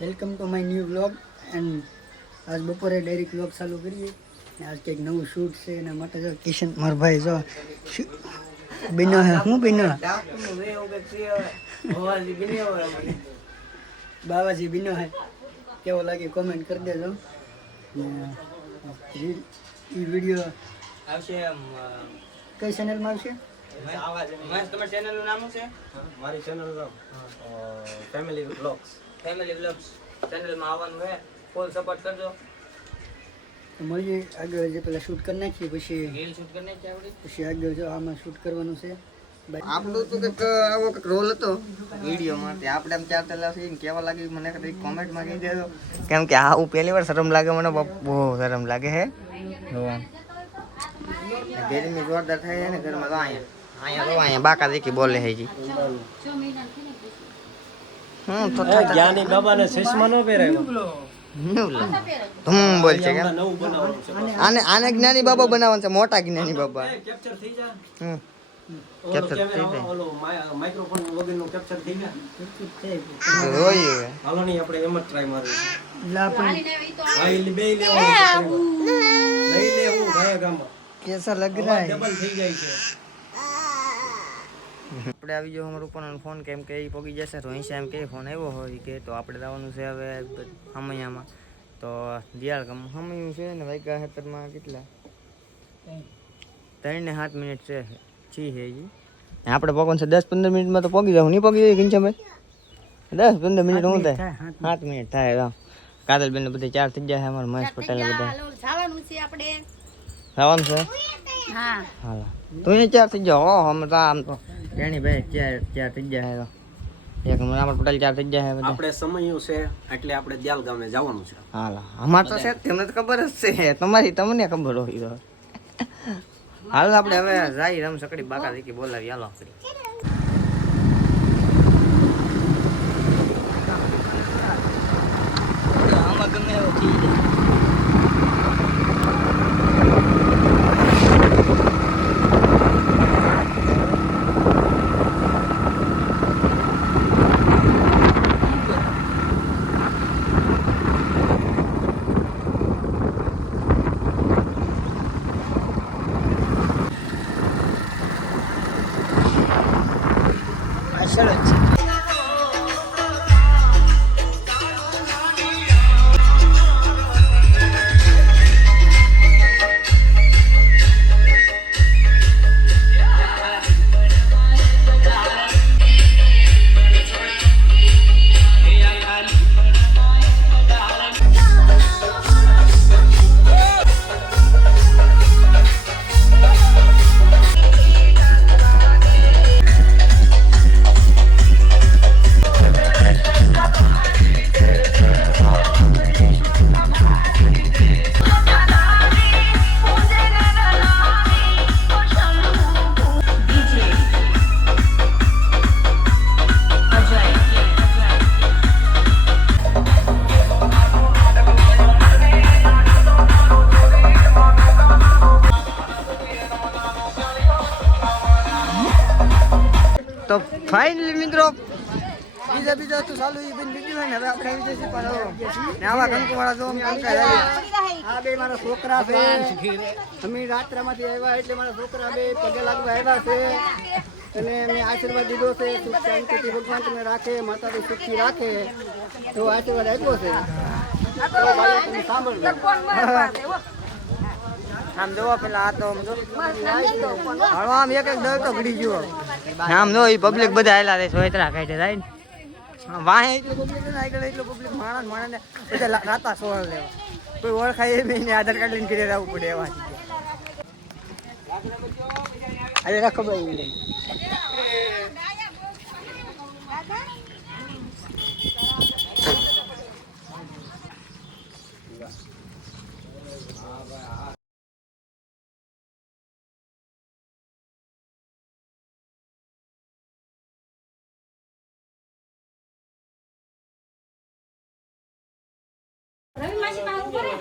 Welcome to my new vlog and આજ બપોરે direct vlog ચાલુ કરીએ. આજ કંઈક નવું શૂટ છે એના માટે જો કિશન મારો ભાઈ જો બન્યો હે. હું બન્યો બાવાજી બન્યો હે. કેવો લાગે કોમેન્ટ કરી દેજો. એ વિડીયો આવશે કઈ ચેનલમાં આવશે? તમારી ચેનલનું નામ શું છે? મારી ચેનલનું નામ ફેમિલી વ્લોગ્સ. ફેમિલી વ્લોગ્સ ચેનલમાં આવવાનું છે. ફૂલ સપોર્ટ કરજો. તો મળીએ આગળ. જે પેલા શૂટ કરી નાખીએ પછી રીલ શૂટ કરીને જ આવડી. પછી આગળ જો આમાં શૂટ કરવાનું છે. આપણું તો કંઈક આવો કંઈક રોલ હતો વિડીયોમાં. તે આપણે આમ ચાર તલા છે કેવા લાગે મને કદી કોમેન્ટમાં કહી દેજો. કેમ કે આ હું પહેલી વાર શરમ લાગે મને, બહુ શરમ લાગે હે. ગરમી જોરદાર થાય છે ને ઘરમાં. તો અહીંયા બાકા દેખી બોલે છે જી. જ્ઞાની બાબાને ચશ્મા નો પહેરાયો. ધૂમ બોલ છે કેમ? નવું બનાવવાનું છે. આને જ્ઞાની બાબા બનાવવાનું છે, મોટા જ્ઞાની બાબા. કેપ્ચર થઈ જાય. હમ ઓલો કેપ્ચર થઈ કેમેરા જાય. ઓલો માઇક્રોફોન વગરનું કેપ્ચર થઈ જાય. જોઈએ હાલો નહીં આપણે એમ જ ટ્રાય મારવી. એટલે આપણે હા એટલે બે લેવાનું. લઈ લે હું ગયા ગામમાં. કેસા લગ રહા હે. ડબલ થઈ જાય છે. આપણે આવી જાવ અમારું પણ ફોન, કેમ કે એ પગી જશે તો અહીંથી એમ કે ફોન આવ્યો હોય કે તો આપણે જવાનું છે હવે હમૈયામાં. તો દિયાળ ગામ હમૈયું છે ને વાગ્યા ખેતરમાં કેટલા 3 ને 7 મિનિટ છે છી હે જી. આપણે પગવાનું છે 10-15 મિનિટમાં તો પગી જાવ. નહીં પગી જાય ઘનશ્યામભાઈ? 10-15 મિનિટ હું થાય? 7 મિનિટ થાય. કાદલબેન ને બધા 4 થઈ જાય. અમારે મહેશ પટેલ ને બધા જવાનું છે આપણે. જવાનું છે. હા હાલો તું 4 થઈ જાવ. અમે તો આમ તો જાણી ભાઈ 4 થઈ જાય. એક અમર પટેલ 4 થઈ જાય બધા. આપણે સમયનું છે એટલે આપણે દિયાલ ગામે જવાનું છે. હાલો અમાર તો છે તમને તો ખબર જ છે. તમને ખબર હોય. હાલ આપણે હવે જાય રમ સકડી બાકા દેખી બોલાવી. હાલો આપણે આમાં ગમે એવો થઈ જાય. ચલો તો ફાઇનલી મિત્રો બીજા તો ચાલુ એ બન બીજું હોય ને. હવે આપણે આવી જશે પણ ને આવા કંકુવાળા જો કંકા જાય. આ બે મારા છોકરા છે. અમે રાત્રામાંથી આવ્યા એટલે મારા છોકરા બે પગે લાગવા આવ્યા છે અને મેં આશીર્વાદ દીધો છે. સુખ શાંતિથી ભગવાન તમે રાખે, માતાજી સુખી રાખે એવો આશીર્વાદ આપ્યો છે. તો ભાઈ તમે સાંભળજો. આમ જોવો પેલા આ તો આમ જો હાલો આમ એક ડર તો ઘડી ગયો. આમ જો એ પબ્લિક બધા આયલા રે સોયતરા કાઢે જાય ને. વાહે એટલું પબ્લિક ને આગળ એટલું પબ્લિક માણસ ને બધા રાતા સોળ લેવા. કોઈ ઓળખાય એ નહીં ને આધાર કાર્ડ લઈને ઘરે રહેવું પડે એવા. અરે રાખો ભાઈ. રવિ માસી પાસે ઉભો રહે.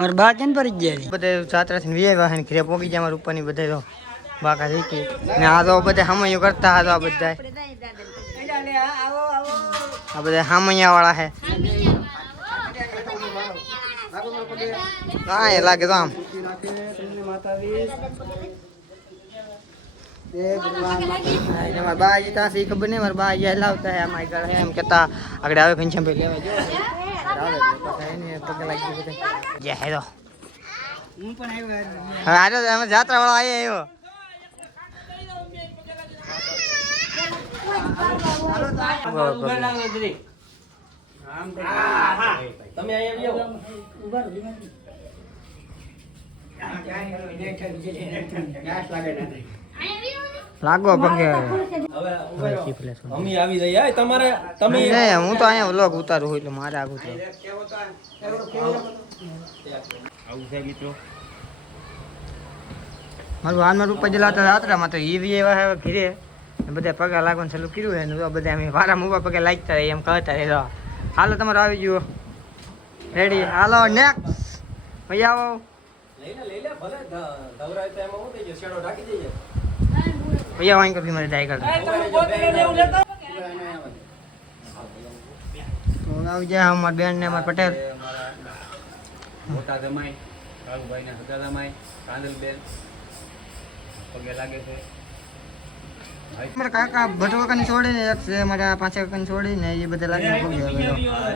और बात इन पर ही બધે સાતરા થી વીએ વાહન ઘરે પોગી જાય. મારા ઉપર ની બધે તો બાકા શીખી ને આ તો બધા હામૈયું કરતા હતા આ બધા આ બધા હામૈયા વાળા છે હા એ લાગે તો આમ બાજી ત્યાં સી ખબર નહીં મારા બાજી લાવતા હે અમારી ઘર એમ કેતા આગળ આવે ઘનશ્યામ ભાઈ લેવા જો હે તો હું પણ આવ્યો હવે આજે અમે જાત્રા વાળો આવ્યો તમે અહીંયા લાગો પગે અમે આવી જઈએ તમારે તમે હું તો અહીંયા વ્લોગ ઉતારું એટલે મારે આગળ મારું હાલમાં રૂપિયા જલાતા રાત્રામાં તો ઈવી એવા હે ઘીરે બધા પગે લાગવાનું ચાલુ કર્યું હે ને બધા અમે વારા મુવા પગે લાગતા રહે એમ કહેતા રહે હાલો તમારે આવી ગયો રેડી હાલો નેક્સ્ટ ભાઈ આવો લઈ લે ભલે દવરાય તો એમાં હું થઈ જાય શેડો ઢાકી દઈએ ભૈયા વાંઈ કભી મારે ડાય કરતા તો આવી જાય અમાર બેન ને અમાર પટેલ મોટા જમાઈ કાળુભાઈ ના સગા જમાઈ કાંદલબેન પગે લાગે છે મારા કાકા ભટ્ટ કાકાની છોડી ને એક છે મારા પાંચે કાકાની છોડી ને એ બધા લાગે પગે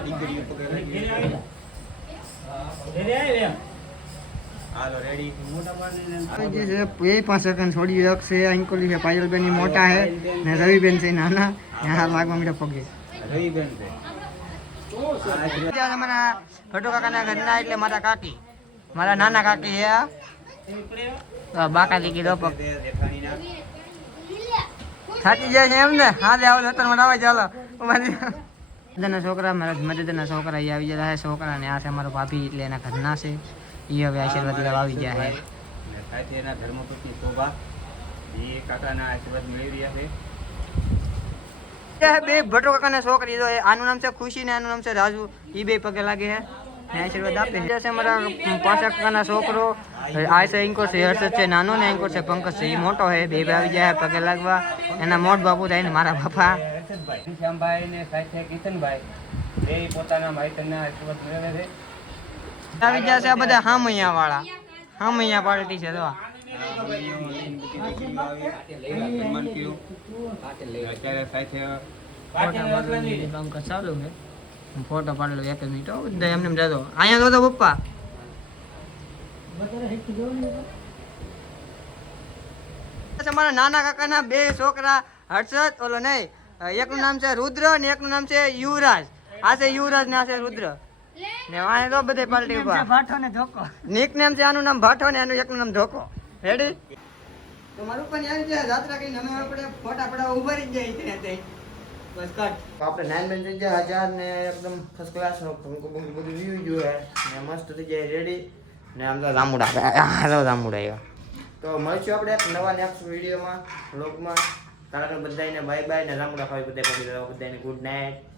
દીકરીઓ પગે લાગી હાલો રેડી જે છે એ પાંચ કાકાની છોડી એક છે અંકોલી છે પાયલબેન ની મોટા છે ને રવિબેન છે નાના ત્યાં લાગવા મીઠા પગે રવિબેન છે મારા ભટ્ટો કાકાના ઘરના એટલે મારા કાકી મારા નાના કાકી હે બાકા દીકી દો પગ દેખાણી ના થાકી જાય છે એમ ને હા આવો લતર મડાવે ચાલો મધરના છોકરા મારા મધરના છોકરા એ આવી ગયા છે છોકરા ને આ છે અમારો ભાભી એટલે એના ઘરના છે એ હવે આશીર્વાદ લેવા આવી ગયા છે સાથે એના ધર્મપત્ની શોભા એ કાકાના આશીર્વાદ મેળવી રહ્યા છે બે ભટ્ટો કાકાના છોકરી જો આનું નામ છે ખુશી ને આનું નામ છે રાજુ એ બે પગે લાગે છે ને આશીર્વાદ આપે છે મારા પાંચ કાકાના છોકરો આ છે ઇન્કો છે હર્ષદ છે નાનો ને ઇન્કો છે પંકજ છે એ મોટો છે બે આવી જાય પગે લાગવા એના મોટ બાપુ થાય ને મારા બાપા શ્યામભાઈ ને સાથે કિશનભાઈ બે પોતાના માઈતરના આશીર્વાદ મેળવે છે આવી ગયા છે આ બધા હામૈયા વાળા હામૈયા પાર્ટી છે તો અત્યારે સાથે ચાલુ છે ફોટો પાડેલો એક મિનિટ એમને જતો અહીંયા તો પપ્પા મારા નાના કાકાના બે છોકરા હર્ષદ ઓલો નહીં એકનું નામ છે રુદ્ર ને એકનું નામ છે યુવરાજ આ છે યુવરાજ ને આ છે રુદ્ર ને વાય તો બધે પાર્ટી ઉભા ભાઠો ને ધોકો નિક નેમ છે આનું નામ ભાઠો ને આનું એકનું નામ ધોકો રેડી તો મારું પણ આવી જાય જાત્રા કરીને અમે આપણે ફોટા પડા ઉભા રહી જાય ત્યાં બસ કટ આપણે નાઇન બેન થઈ જાય 1000 ને એકદમ ફર્સ્ટ ક્લાસ નો બધું વ્યૂ જોયે ને મસ્ત થઈ જાય રેડી ને આમ તો જામુડા હાલો જામુડા આવ્યા તો મળશું આપણે એક નવા નેક્સ્ટ વિડીયોમાં વ્લોગમાં તારા બધાને બાય બાય ને જામુડા ખાવી બધાને ગુડ નાઇટ